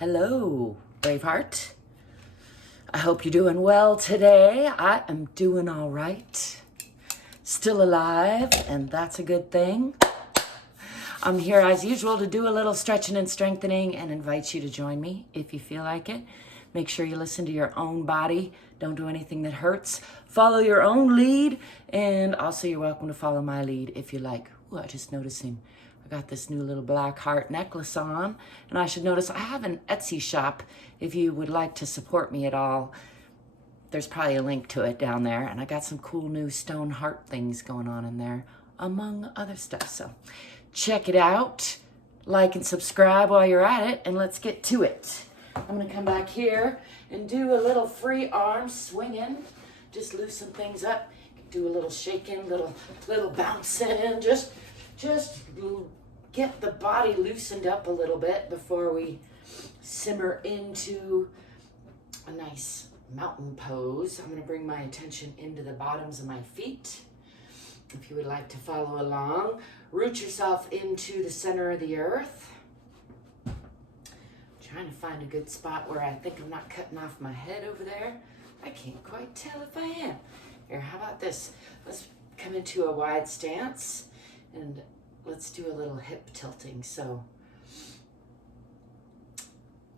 Hello, Braveheart. I hope you're doing well today. I am doing all right. Still alive, and that's a good thing. I'm here as usual to do a little stretching and strengthening and invite you to join me if you feel like it. Make sure you listen to your own body. Don't do anything that hurts. Follow your own lead, and also you're welcome to follow my lead if you like. Ooh, I just noticing I got this new little black heart necklace on, and I should notice I have an Etsy shop if you would like to support me at all. There's probably a link to it down there, and I got some cool new stone heart things going on in there, among other stuff. So check it out, like and subscribe while you're at it, and let's get to it. I'm gonna come back here and do a little free arm swinging, just loosen things up, do a little shaking, little bouncing, just get the body loosened up a little bit before we simmer into a nice mountain pose. I'm gonna bring my attention into the bottoms of my feet. If you would like to follow along, root yourself into the center of the earth. Trying to find a good spot where I think I'm not cutting off my head over there. I can't quite tell if I am. Here, how about this? Let's come into a wide stance and let's do a little hip tilting. So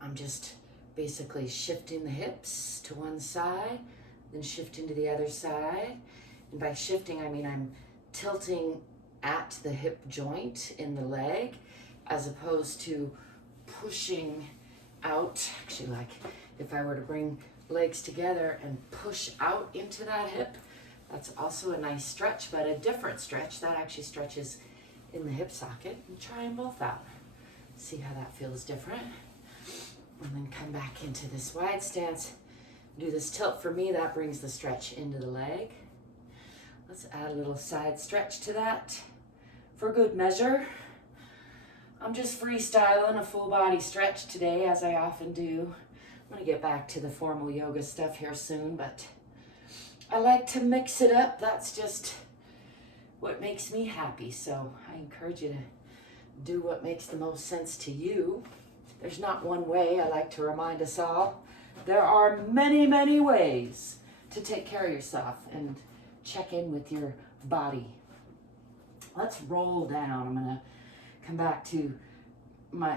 I'm just basically shifting the hips to one side, then shifting to the other side. And by shifting, I mean I'm tilting at the hip joint in the leg as opposed to pushing out. Actually, like if I were to bring legs together and push out into that hip, that's also a nice stretch, but a different stretch. That actually stretches in the hip socket. And try them both out. See how that feels different. And then come back into this wide stance. Do this tilt. For me, that brings the stretch into the leg. Let's add a little side stretch to that for good measure. I'm just freestyling a full body stretch today, as I often do. I'm gonna get back to the formal yoga stuff here soon, but I like to mix it up. That's just what makes me happy. So I encourage you to do what makes the most sense to you. There's not one way. I like to remind us all. There are many, many ways to take care of yourself and check in with your body. Let's roll down. I'm gonna come back to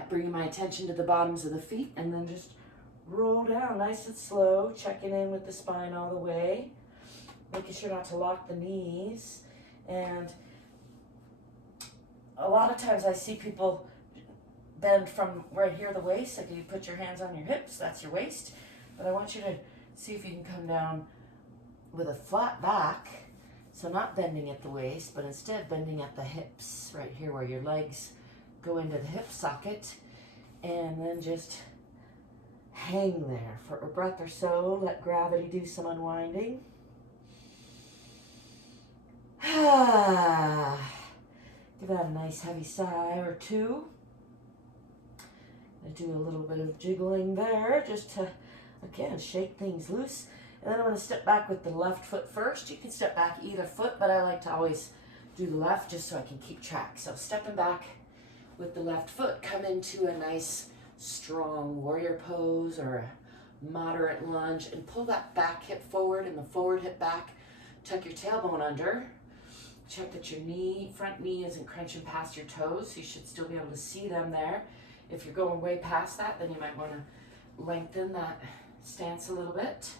bringing my attention to the bottoms of the feet and then just roll down nice and slow, checking in with the spine all the way, making sure not to lock the knees. And a lot of times I see people bend from right here, the waist. Like you put your hands on your hips, that's your waist. But I want you to see if you can come down with a flat back. So not bending at the waist, but instead bending at the hips, right here where your legs go into the hip socket. And then just hang there for a breath or so. Let gravity do some unwinding. Give that a nice heavy sigh or two. Do a little bit of jiggling there just to, again, shake things loose. And then I'm going to step back with the left foot first. You can step back either foot, but I like to always do the left just so I can keep track. So stepping back with the left foot, come into a nice strong warrior pose or a moderate lunge and pull that back hip forward and the forward hip back. Tuck your tailbone under. Check that your front knee isn't crunching past your toes, so you should still be able to see them there. If you're going way past that, then you might want to lengthen that stance a little bit.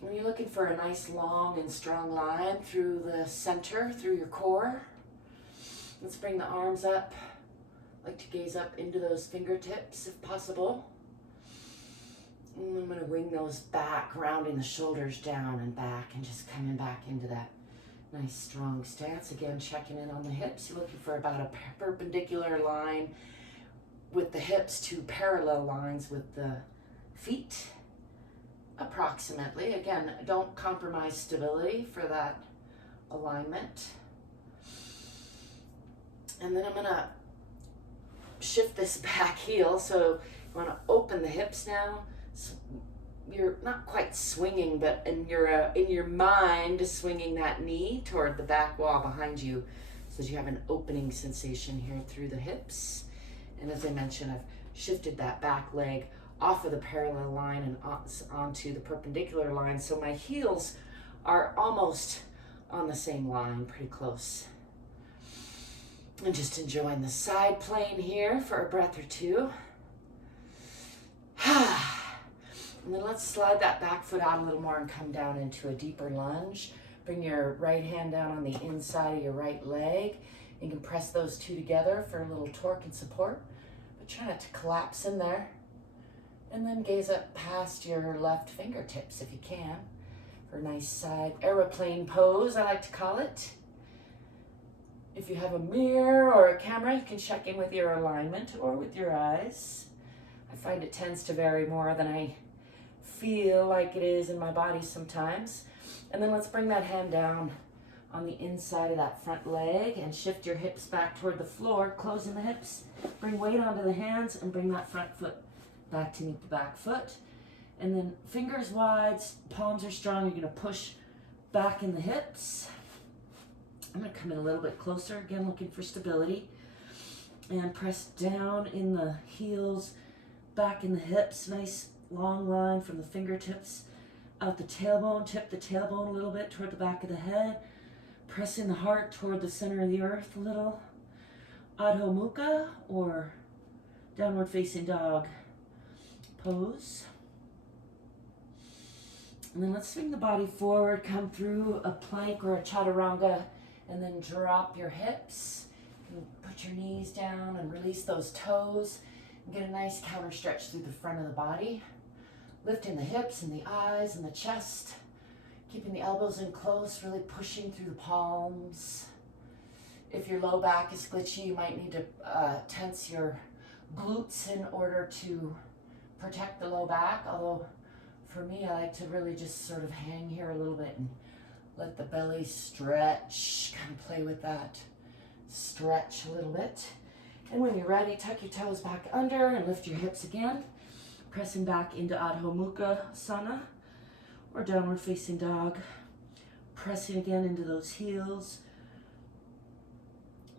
When you're looking for a nice long and strong line through the center, through your core, let's bring the arms up. I like to gaze up into those fingertips if possible. And I'm going to wing those back, rounding the shoulders down and back and just coming back into that nice strong stance. Again, checking in on the hips. You're looking for about a perpendicular line with the hips to parallel lines with the feet, approximately. Again, don't compromise stability for that alignment. And then I'm gonna shift this back heel. So you wanna open the hips now. So you're not quite swinging, but in your mind, swinging that knee toward the back wall behind you so that you have an opening sensation here through the hips. And as I mentioned, I've shifted that back leg off of the parallel line and onto the perpendicular line. So my heels are almost on the same line, pretty close. And just enjoying the side plane here for a breath or two. And then let's slide that back foot out a little more and come down into a deeper lunge. Bring your right hand down on the inside of your right leg. You can press those two together for a little torque and support, but try not to collapse in there. And then gaze up past your left fingertips if you can for a nice side aeroplane pose, I like to call it. If you have a mirror or a camera, you can check in with your alignment or with your eyes. I find it tends to vary more than I feel like it is in my body sometimes. And then let's bring that hand down on the inside of that front leg and shift your hips back toward the floor, closing the hips. Bring weight onto the hands and bring that front foot back to meet the back foot. And then fingers wide, palms are strong. You're gonna push back in the hips. I'm gonna come in a little bit closer, again looking for stability. And press down in the heels, back in the hips. Nice long line from the fingertips out the tailbone. Tip the tailbone a little bit toward the back of the head. Pressing the heart toward the center of the earth a little. Adho Mukha or downward facing dog pose. And then let's swing the body forward, come through a plank or a chaturanga, and then drop your hips. And put your knees down and release those toes. And get a nice counter stretch through the front of the body. Lifting the hips and the eyes and the chest. Keeping the elbows in close, really pushing through the palms. If your low back is glitchy, you might need to tense your glutes in order to protect the low back. Although for me, I like to really just sort of hang here a little bit and let the belly stretch, kind of play with that stretch a little bit. And when you're ready, tuck your toes back under and lift your hips again. Pressing back into Adho Mukha Asana or downward facing dog. Pressing again into those heels.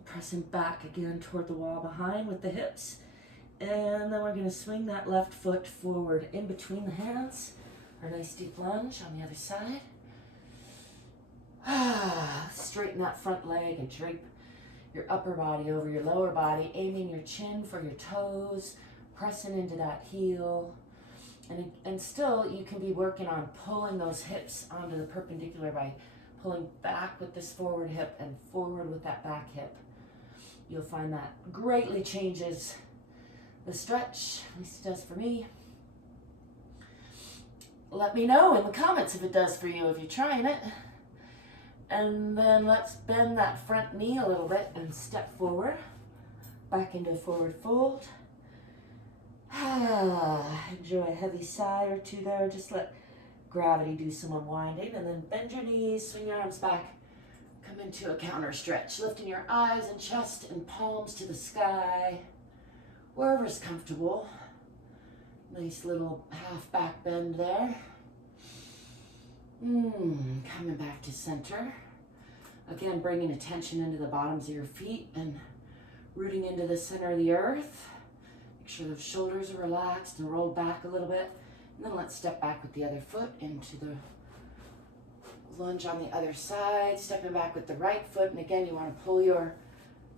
Pressing back again toward the wall behind with the hips. And then we're going to swing that left foot forward in between the hands. Our nice deep lunge on the other side. Straighten that front leg and drape your upper body over your lower body, aiming your chin for your toes, pressing into that heel. And still, you can be working on pulling those hips onto the perpendicular by pulling back with this forward hip and forward with that back hip. You'll find that greatly changes the stretch, at least it does for me. Let me know in the comments if it does for you, if you're trying it. And then let's bend that front knee a little bit and step forward, back into a forward fold. Enjoy a heavy sigh or two there. Just let gravity do some unwinding. And then bend your knees, swing your arms back. Come into a counter stretch, lifting your eyes and chest and palms to the sky, wherever's comfortable. Nice little half back bend there. Coming back to center. Again, bringing attention into the bottoms of your feet and rooting into the center of the earth. Make sure those shoulders are relaxed and rolled back a little bit. And then let's step back with the other foot into the lunge on the other side. Stepping back with the right foot. And again, you want to pull your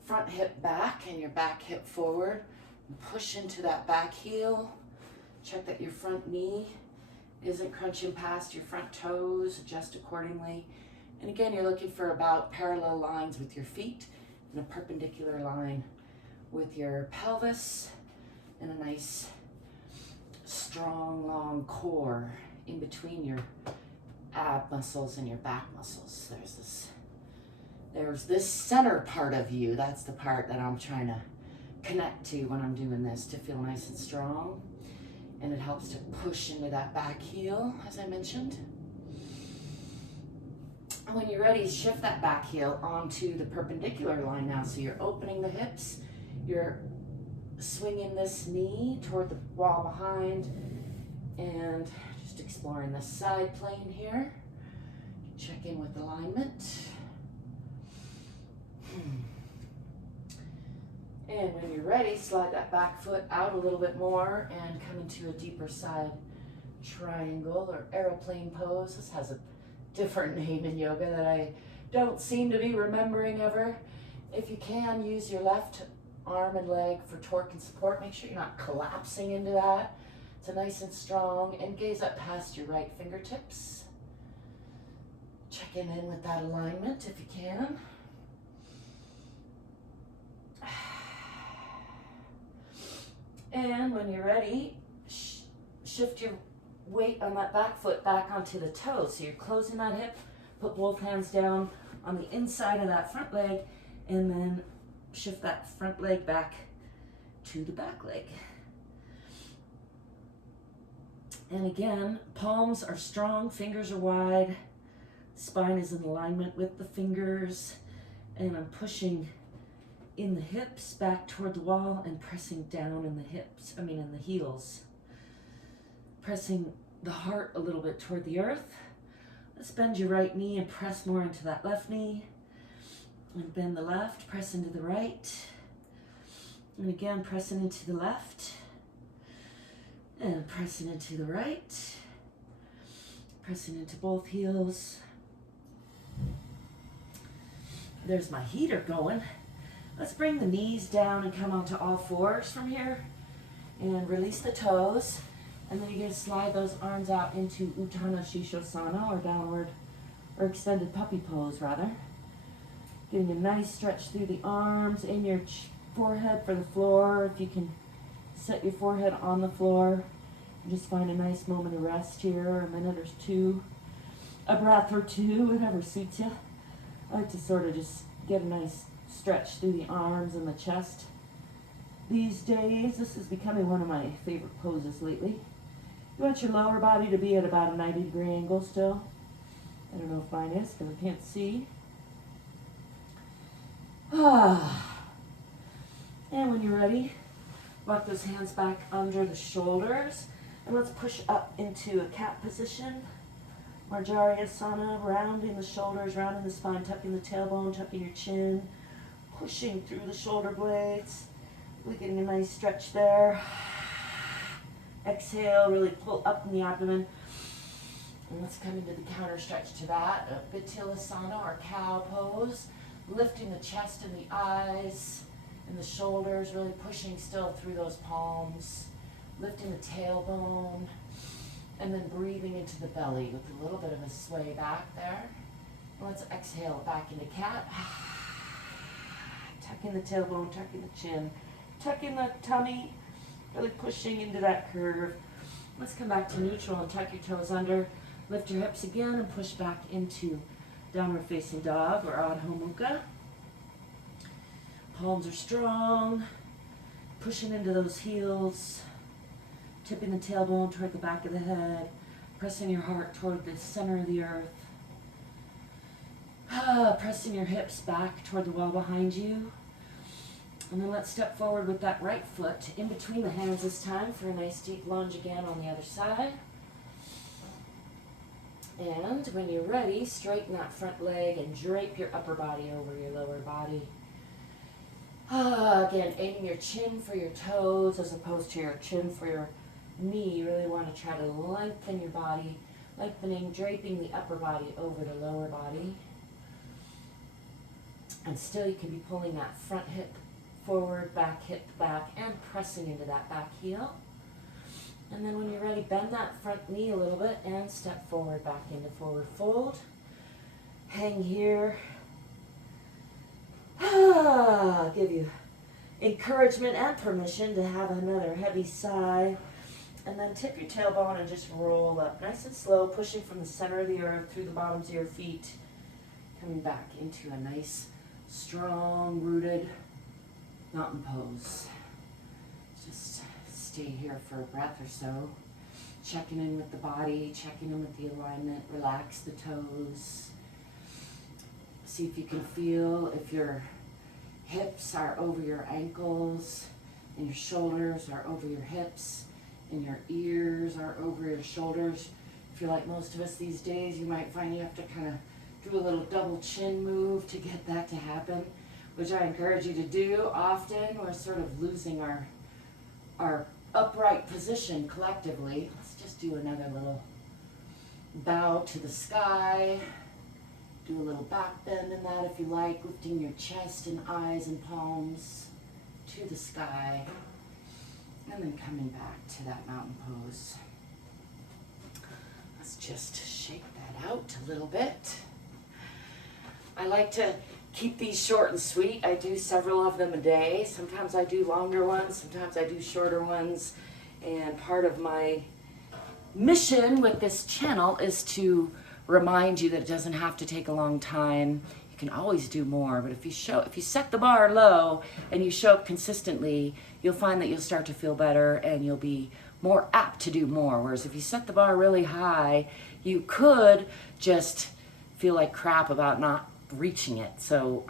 front hip back and your back hip forward. And push into that back heel. Check that your front knee isn't crunching past your front toes. Adjust accordingly. And again, you're looking for about parallel lines with your feet and a perpendicular line with your pelvis and a nice, strong, long core in between your ab muscles and your back muscles. There's this center part of you. That's the part that I'm trying to connect to when I'm doing this to feel nice and strong. And it helps to push into that back heel, as I mentioned. And when you're ready, shift that back heel onto the perpendicular line now. So you're opening the hips, you're swinging this knee toward the wall behind, and just exploring the side plane here. Check in with alignment. And when you're ready, slide that back foot out a little bit more and come into a deeper side triangle or aeroplane pose. This has a different name in yoga that I don't seem to be remembering ever. If you can, use your left arm and leg for torque and support. Make sure you're not collapsing into that. It's nice and strong, and gaze up past your right fingertips. Checking in with that alignment if you can. And when you're ready, shift your weight on that back foot back onto the toe. So you're closing that hip, put both hands down on the inside of that front leg, and then shift that front leg back to the back leg. And again, palms are strong, fingers are wide, spine is in alignment with the fingers, and I'm pushing in the hips back toward the wall and pressing down in the hips, in the heels. Pressing the heart a little bit toward the earth. Let's bend your right knee and press more into that left knee. And bend the left, press into the right. And again, pressing into the left. And pressing into the right. Pressing into both heels. There's my heater going. Let's bring the knees down and come onto all fours from here. And release the toes. And then you're going to slide those arms out into Utthana Shishosana, or downward, or extended puppy pose rather. Getting a nice stretch through the arms and your forehead for the floor. If you can set your forehead on the floor, just find a nice moment of rest here, a minute or two, a breath or two, whatever suits you. I like to sort of just get a nice stretch through the arms and the chest. These days, this is becoming one of my favorite poses lately. You want your lower body to be at about a 90-degree angle still. I don't know if mine is because I can't see. And when you're ready, walk those hands back under the shoulders. And let's push up into a cat position. Marjariyasana, rounding the shoulders, rounding the spine, tucking the tailbone, tucking your chin, pushing through the shoulder blades. We're getting a nice stretch there. Exhale, really pull up in the abdomen. And let's come into the counter stretch to that. A Bitilasana or cow pose. Lifting the chest and the eyes and the shoulders, really pushing still through those palms. Lifting the tailbone. And then breathing into the belly with a little bit of a sway back there. And let's exhale back into cat. Tucking the tailbone, tucking the chin. Tucking the tummy, really pushing into that curve. Let's come back to neutral and tuck your toes under. Lift your hips again and push back into downward facing dog or Adho Mukha. Palms are strong. Pushing into those heels. Tipping the tailbone toward the back of the head. Pressing your heart toward the center of the earth. Pressing your hips back toward the wall behind you. And then let's step forward with that right foot in between the hands this time for a nice deep lunge again on the other side. And when you're ready, straighten that front leg and drape your upper body over your lower body. Again, aiming your chin for your toes as opposed to your chin for your knee. You really want to try to lengthen your body, draping the upper body over the lower body. And still you can be pulling that front hip forward, back hip back, and pressing into that back heel. And then when you're ready, bend that front knee a little bit and step forward back into forward fold. Hang here. Give you encouragement and permission to have another heavy sigh. And then tip your tailbone and just roll up nice and slow, pushing from the center of the earth through the bottoms of your feet, coming back into a nice, strong, rooted mountain pose. Just stay here for a breath or so, checking in with the body, checking in with the alignment. Relax the toes. See if you can feel if your hips are over your ankles and your shoulders are over your hips and your ears are over your shoulders. If you're like most of us these days, you might find you have to kind of do a little double chin move to get that to happen. which I encourage you to do often. We're sort of losing our upright position collectively. Let's just do another little bow to the sky. Do a little back bend in that if you like, lifting your chest and eyes and palms to the sky, and then coming back to that mountain pose. Let's just shake that out a little bit. I like to keep these short and sweet. I do several of them a day. Sometimes I do longer ones, sometimes I do shorter ones, and part of my mission with this channel is to remind you that it doesn't have to take a long time. You can always do more, but if you set the bar low and you show up consistently, you'll find that you'll start to feel better and you'll be more apt to do more. Whereas if you set the bar really high, you could just feel like crap about not reaching it. So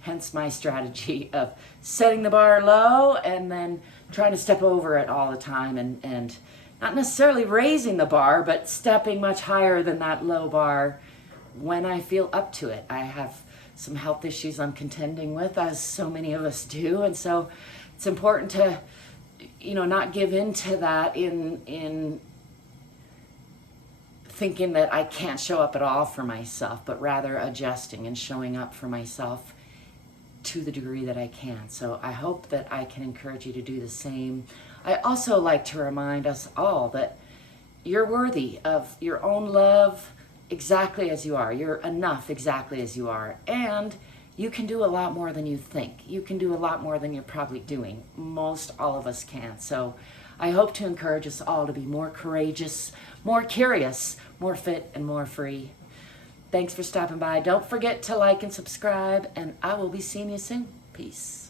hence my strategy of setting the bar low and then trying to step over it all the time, and not necessarily raising the bar, but stepping much higher than that low bar when I feel up to it. I have some health issues I'm contending with, as so many of us do, and so it's important to, not give in to that in thinking that I can't show up at all for myself, but rather adjusting and showing up for myself to the degree that I can. So I hope that I can encourage you to do the same. I also like to remind us all that you're worthy of your own love exactly as you are. You're enough exactly as you are. And you can do a lot more than you think. You can do a lot more than you're probably doing. Most all of us can. So I hope to encourage us all to be more courageous, more curious, more fit, and more free. Thanks for stopping by. Don't forget to like and subscribe, and I will be seeing you soon. Peace.